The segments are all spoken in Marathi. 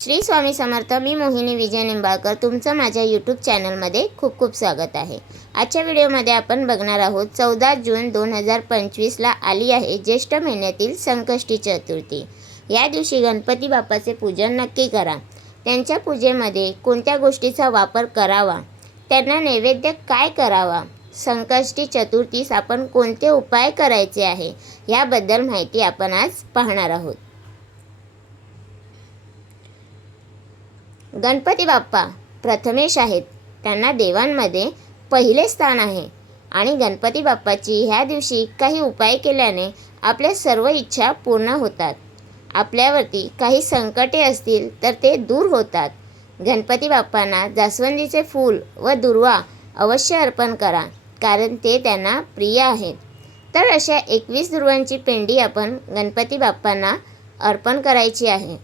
श्री स्वामी समर्थ. मी मोहिनी विजय निंबाळकर. तुमचं माझ्या यूट्यूब चॅनलमध्ये खूप खूप स्वागत आहे. आजच्या व्हिडिओमध्ये आपण बघणार आहोत 14 जून 2025ला आली आहे ज्येष्ठ महिन्यातील संकष्टी चतुर्थी. या दिवशी गणपती बाप्पाचे पूजन नक्की करा. त्यांच्या पूजेमध्ये कोणत्या गोष्टीचा वापर करावा, त्यांना नैवेद्य काय करावा, संकष्टी चतुर्थीस आपण कोणते उपाय करायचे आहे याबद्दल माहिती आपण आज पाहणार आहोत. गणपती बाप्पा प्रथमेश आहेत. त्यांना देवांमध्ये पहिले स्थान आहे आणि गणपती बाप्पाची ह्या दिवशी काही उपाय केल्याने आपल्या सर्व इच्छा पूर्ण होतात. आपल्यावरती काही संकटे असतील तर ते दूर होतात. गणपती बाप्पांना जास्वंदीचे फूल व दुर्वा अवश्य अर्पण करा, कारण ते त्यांना प्रिय आहेत. तर अशा 21 दुर्वांची पेंडी आपण गणपती बाप्पांना अर्पण करायची आहे.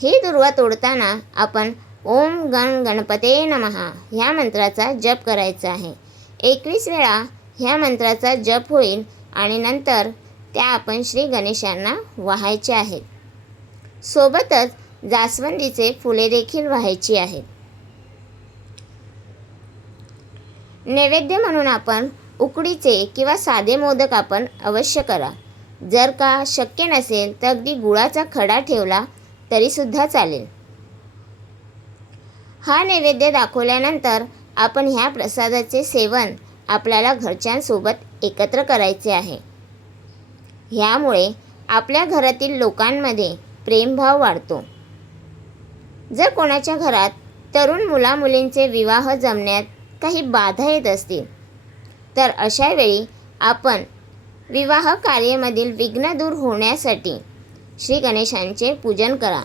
ही दुर्वा तोडताना आपण ओम गण गणपते नमः ह्या मंत्राचा जप करायचा आहे. 21 वेळा ह्या मंत्राचा जप होईल आणि नंतर त्या आपण श्री गणेशांना वाहायचे आहेत. सोबतच जास्वंदीचे फुले देखील वाहायची आहेत. नैवेद्य म्हणून आपण उकडीचे किंवा साधे मोदक आपण अवश्य करा. जर का शक्य नसेल तर अगदी गुळाचा खडा ठेवला तरीसुद्धा चालेल. हा नैवेद्य दाखवल्यानंतर आपण ह्या प्रसादाचे सेवन आपल्याला घरच्यांसोबत एकत्र करायचे आहे. ह्यामुळे आपल्या घरातील लोकांमध्ये प्रेमभाव वाढतो. जर कोणाच्या घरात तरुण मुलामुलींचे विवाह जमण्यात काही बाधा येत असतील तर अशा वेळी आपण विवाह कार्यामधील विघ्न दूर होण्यासाठी श्री गणेशांचे पूजन करा.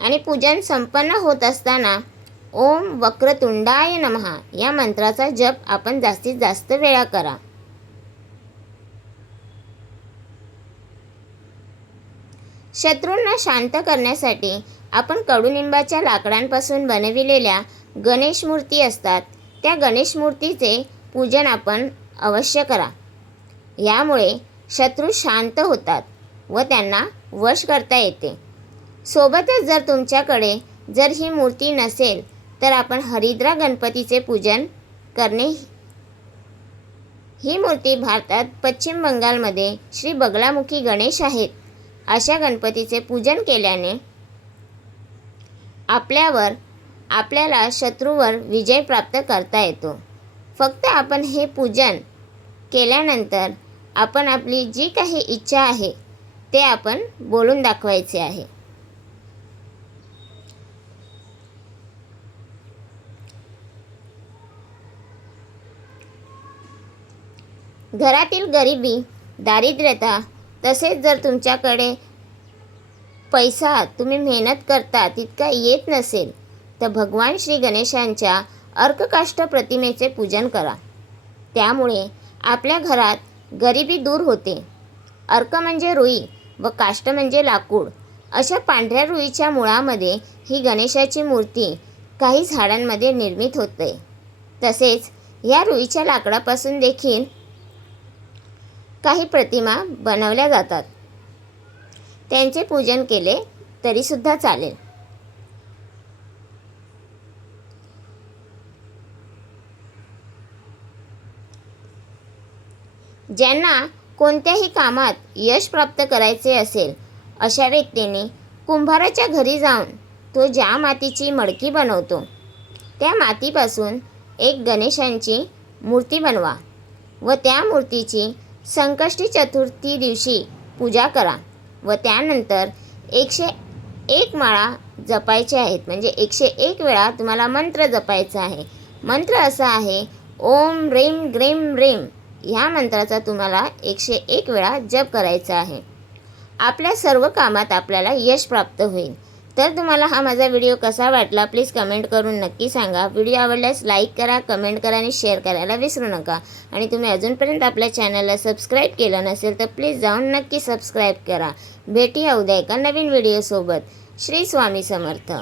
आणि पूजन संपन्न होत असताना ओम वक्रतुंडाय नमः या मंत्राचा जप आपण जास्तीत जास्त वेळा करा. शत्रूंना शांत करण्यासाठी आपण कडुनिंबाच्या लाकडांपासून बनविलेल्या गणेश मूर्ती असतात, त्या गणेश मूर्तीचे पूजन आपण अवश्य करा. यामुळे शत्रू शांत होतात व त्यांना वश करता येते. सोबतच जर तुमच्याकडे जर ही मूर्ती नसेल तर आपण हरिद्रा गणपतीचे पूजन करणे. ही मूर्ती भारतात पश्चिम बंगालमध्ये श्री बगलामुखी गणेश आहेत. अशा गणपतीचे पूजन केल्याने आपल्याला शत्रूवर विजय प्राप्त करता येतो. फक्त आपण हे पूजन केल्यानंतर आपण आपली जी काही इच्छा आहे ते आपण बोलून दाखवायचे आहे. घरातील गरिबी, दारिद्र्यता, तसेच जर तुमच्याकडे पैसा तुम्ही मेहनत करता तितका येत नसेल तर भगवान श्री गणेशांच्या अर्ककाष्ठ प्रतिमेचे पूजन करा. त्यामुळे आपल्या घरात गरिबी दूर होते. अर्क म्हणजे रुई व काष्ठ म्हणजे लाकूड. अशा पांढऱ्या रुईच्या मुळामध्ये ही गणेशाची मूर्ती काही झाडांमध्ये निर्मित होते. तसेच या रुईच्या लाकडापासून देखील काही प्रतिमा बनवल्या जातात. त्यांचे पूजन केले तरीसुद्धा चालेल. ज्यांना कोणत्याही कामात यश प्राप्त करायचे असेल अशा व्यक्तींनी कुंभाराच्या घरी जाऊन तो ज्या मातीची मडकी बनवतो त्या मातीपासून एक गणेशांची मूर्ती बनवा व त्या मूर्तीची संकष्टी चतुर्थी दिवशी पूजा करा व त्यानंतर 101 माळा जपायचे आहेत. म्हणजे 101 वेळा तुम्हाला मंत्र जपायचा आहे. मंत्र असा आहे ओम ह्रीं ग्रीं ह्रीं. ह्या मंत्राचा तुम्हाला 101 वेळा जप करायचा आहे. आपल्या सर्व कामात आपल्याला यश प्राप्त होईल. तर तुम्हाला हा माझा व्हिडिओ कसा वाटला प्लीज कमेंट करून नक्की सांगा. व्हिडिओ आवडल्यास लाईक करा, कमेंट करा आणि शेअर करायला विसरू नका. आणि तुम्ही अजूनपर्यंत आपल्या चॅनलला सबस्क्राईब केलं नसेल तर प्लीज जाऊन नक्की सबस्क्राईब करा. भेटूया उद्या एका नवीन व्हिडिओसोबत. श्री स्वामी समर्थ.